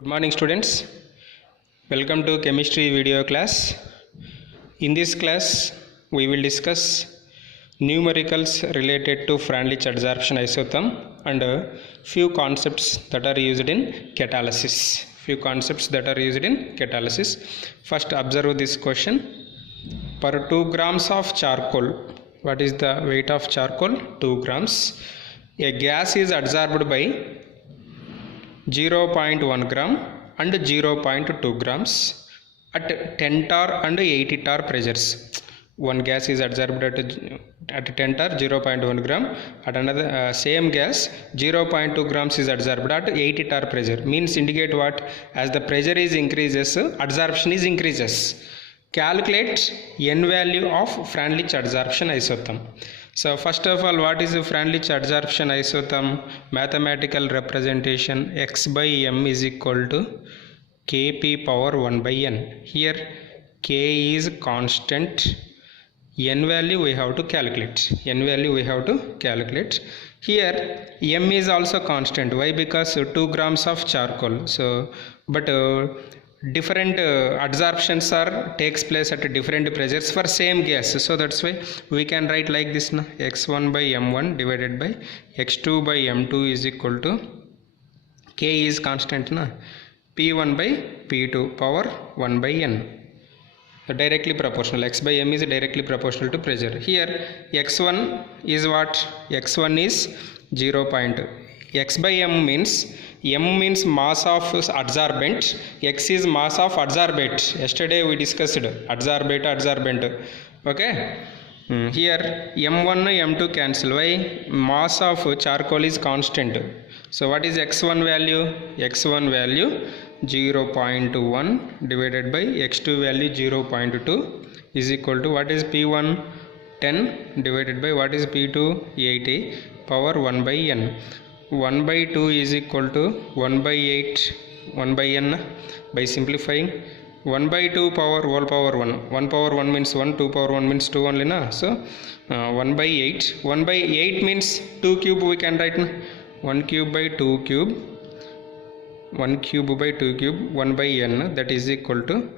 Good morning students, welcome to chemistry video class. In this class we will discuss numericals related to Freundlich adsorption isotherm and few concepts that are used in catalysis. First observe this question. Per 2 grams of charcoal, what is the weight of charcoal? 2 grams. A gas is adsorbed by 0.1 gram and 0.2 grams at 10 torr and 80 torr pressures. One gas is adsorbed at 10 torr 0.1 gram, at another same gas 0.2 grams is adsorbed at 80 torr pressure. Means indicate what? As the pressure is increases, adsorption is increases. Calculate n value of Freundlich adsorption isotherm. So first of all, what is the Freundlich adsorption isotherm? Mathematical representation x by m is equal to kp power 1 by n. Here k is constant, n value we have to calculate. Here m is also constant. Why? Because 2 grams of charcoal. So but different adsorptions are takes place at different pressures for same gas, so that's why we can write like this na, x1 by m1 divided by x2 by m2 is equal to k is constant na, p1 by p2 power 1 by n, directly proportional. X by m is directly proportional to pressure. Here x1 is what? X1 is 0. X by m means mass of adsorbent, x is mass of adsorbate. Yesterday we discussed adsorbent. Okay. Here m1 m2 cancel. Why? Mass of charcoal is constant. So what is x1 value? X1 value 0.1 divided by x2 value 0.2 is equal to what is p1? 10 divided by what is p2? 80 power 1 by n. 1 by 2 is equal to 1 by 8 1 by n. By simplifying 1 by 2 power whole power 1. 1 power 1 means 1, 2 power 1 means 2 only na. So 1 by 8. 1 by 8 means 2 cube we can write na. 1 cube by 2 cube. 1 cube by 2 cube 1 by n, that is equal to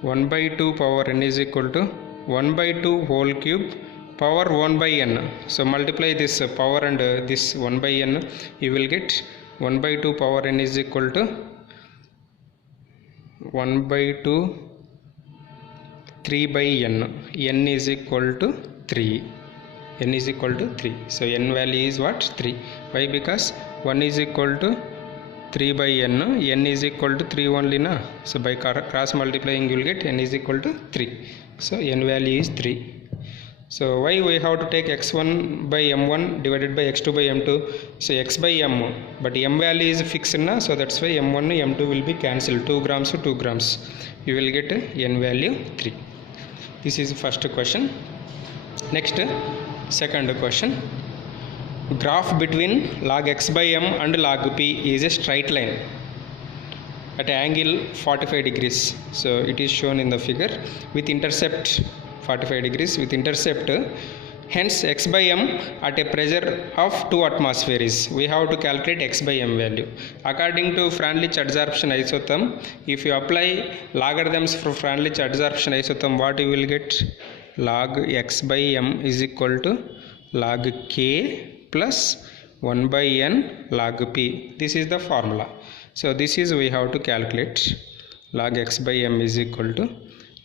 1 by 2 power n is equal to 1 by 2 whole cube power 1 by n. So multiply this power and this 1 by n, you will get 1 by 2 power n is equal to 1 by 2 3 by n. N is equal to 3. So n value is what? 3. Why? Because 1 is equal to 3 by n, n is equal to 3 only na. So by cross multiplying you will get n is equal to 3. So n value is 3. So why we have to take x1 by m1 divided by x2 by m2? So x by m, but m value is fixed na, so that's why m1 m2 will be cancelled. 2 grams to 2 grams. You will get n value 3. This is first question. Next, second question. Graph between log x by m and log p is a straight line at angle 45 degrees. So it is shown in the figure with intercept 45 degrees with intercept. Hence x by m at a pressure of 2 atmospheres. We have to calculate x by m value. According to Freundlich adsorption isotherm, if you apply logarithms for Freundlich adsorption isotherm, what you will get? Log x by m is equal to log k plus 1 by n log p. This is the formula. So this is we have to calculate. Log x by m is equal to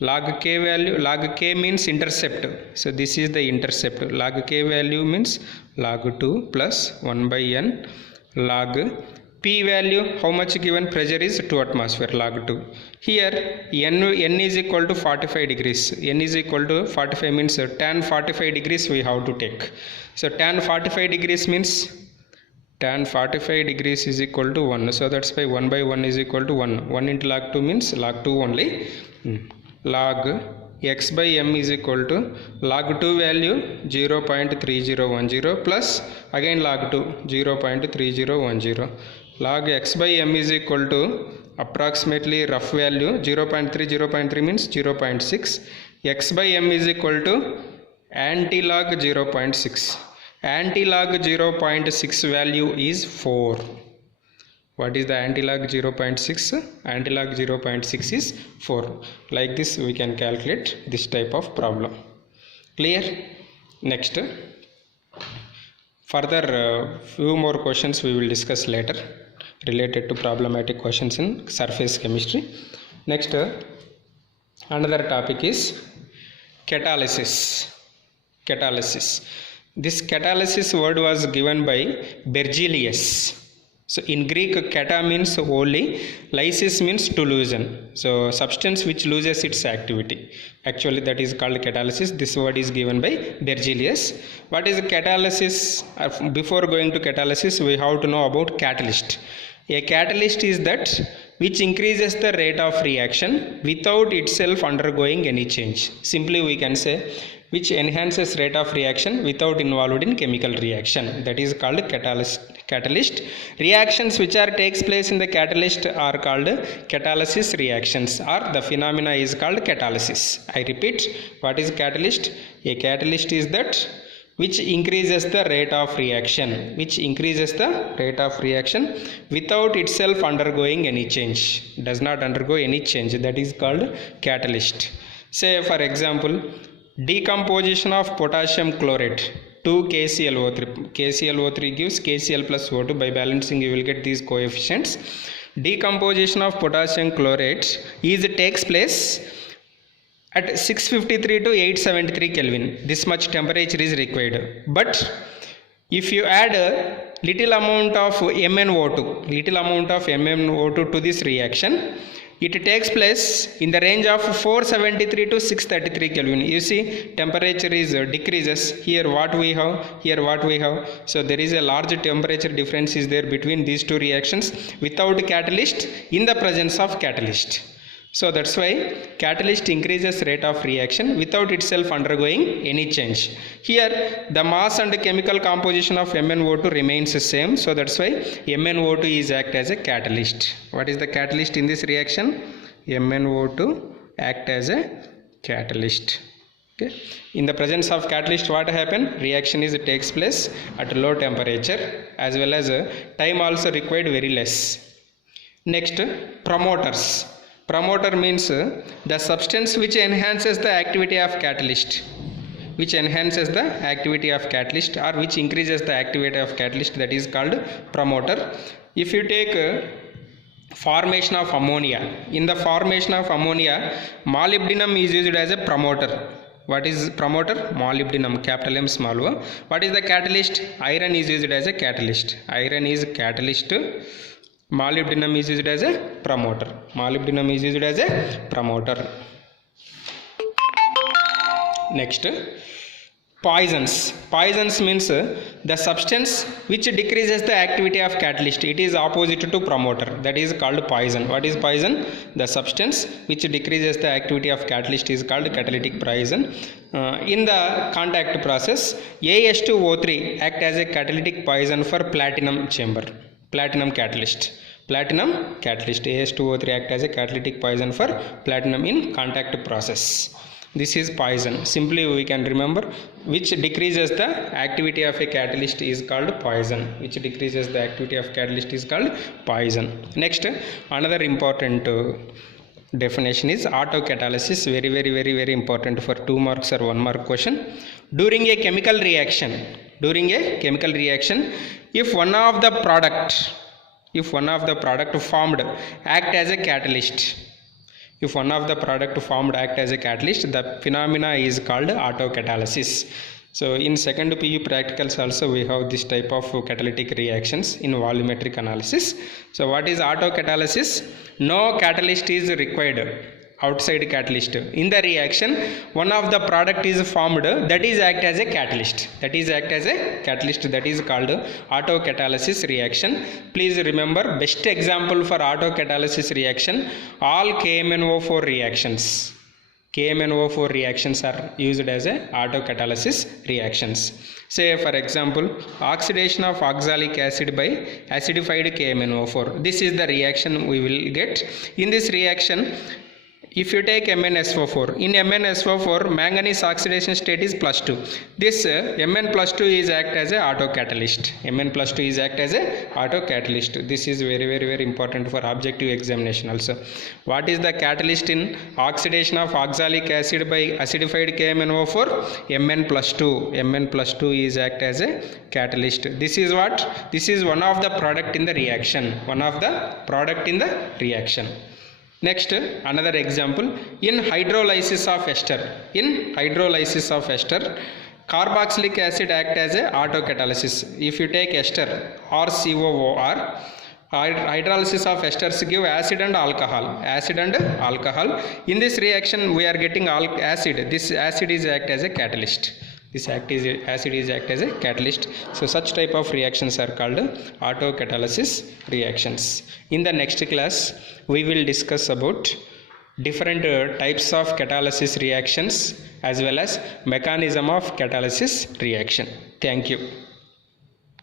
log k value. Log k means intercept. So this is the intercept. Log k value means log 2 plus 1 by n. Log p value, how much given? Pressure is 2 atmosphere, log 2. Here n is equal to 45 degrees. N is equal to 45 means tan 45 degrees we have to take. So tan 45 degrees means tan 45 degrees is equal to 1. So that's why 1 by 1 is equal to 1. 1 into log 2 means log 2 only. Log x by m is equal to log 2 value 0.3010 plus again log 2 0.3010. Log x by m is equal to approximately rough value 0.3 means 0.6. X by m is equal to anti-log 0.6. Anti-log 0.6 value is 4. What is the antilog 0.6? Antilog 0.6 is 4. Like this we can calculate this type of problem. Clear? Next, further few more questions we will discuss later related to problematic questions in surface chemistry. Next, another topic is catalysis. Catalysis. This catalysis word was given by Berzelius. So in Greek, kata means only, lysis means to loosen. So substance which loses its activity. Actually that is called catalysis. This word is given by Berzelius. What is catalysis? Before going to catalysis, we have to know about catalyst. A catalyst is that which increases the rate of reaction without itself undergoing any change. Simply we can say which enhances rate of reaction without involved in chemical reaction. That is called catalyst. Reactions which takes place in the catalyst are called catalysis reactions, or the phenomena is called catalysis. I repeat, what is catalyst? A catalyst is that which increases the rate of reaction, without itself undergoing any change, does not undergo any change. That is called catalyst. Say for example, decomposition of potassium chlorate to KClO3. KClO3 gives KCl plus O2. By balancing you will get these coefficients. Decomposition of potassium chlorate takes place at 653 to 873 Kelvin. This much temperature is required. But if you add a little amount of MnO2 to this reaction, it takes place in the range of 473 to 633 Kelvin. You see, temperature is decreases. Here what we have. So there is a large temperature difference is there between these two reactions without catalyst, in the presence of catalyst. So that's why catalyst increases rate of reaction without itself undergoing any change. Here the mass and chemical composition of MnO2 remains the same. So that's why MnO2 is act as a catalyst. What is the catalyst in this reaction? MnO2 act as a catalyst. Okay. In the presence of catalyst, what happen? Reaction takes place at low temperature, as well as time also required very less. Next, promoters. Promoter means the substance which enhances the activity of catalyst, or which increases the activity of catalyst, that is called promoter. If you take formation of ammonia, in the formation of ammonia, molybdenum is used as a promoter. What is promoter? Molybdenum, capital M small o. What is the catalyst? Iron is used as a catalyst. Iron is catalyst. Molybdenum is used as a promoter. Next, poisons. Poisons means the substance which decreases the activity of catalyst. It is opposite to promoter. That is called poison. What is poison? The substance which decreases the activity of catalyst is called catalytic poison. In the contact process, As2O3 act as a catalytic poison for platinum chamber. Platinum catalyst. As2O3 act as a catalytic poison for platinum in contact process. This is poison. Simply we can remember, which decreases the activity of a catalyst is called poison. Next, another important definition is autocatalysis. Very important for 2 marks or 1 mark question. During a chemical reaction, if one of the product formed act as a catalyst, the phenomena is called autocatalysis. So in second PU practicals also we have this type of catalytic reactions in volumetric analysis. So what is autocatalysis? No catalyst is required outside catalyst. In the reaction, one of the product is formed that is act as a catalyst. That is called autocatalysis reaction. Please remember, best example for autocatalysis reaction, all KMnO4 reactions. KMnO4 reactions are used as a autocatalysis reactions. Say for example, oxidation of oxalic acid by acidified KMnO4. This is the reaction we will get. In this reaction, if you take MnSO4, in MnSO4 manganese oxidation state is +2. This Mn +2 is act as a auto catalyst. Mn +2 is act as a auto catalyst. This is very important for objective examination also. What is the catalyst in oxidation of oxalic acid by acidified KMnO4? Mn +2. Mn +2 is act as a catalyst. This is what? This is one of the product in the reaction. One of the product in the reaction. Next, another example, in hydrolysis of ester. In hydrolysis of ester, carboxylic acid act as a autocatalysis. If you take ester or COOR, hydrolysis of esters give acid and alcohol. Acid and alcohol. In this reaction, we are getting acid. This acid is act as a catalyst. This acid is act as a catalyst. So such type of reactions are called autocatalysis reactions. In the next class, we will discuss about different types of catalysis reactions as well as mechanism of catalysis reaction. Thank you.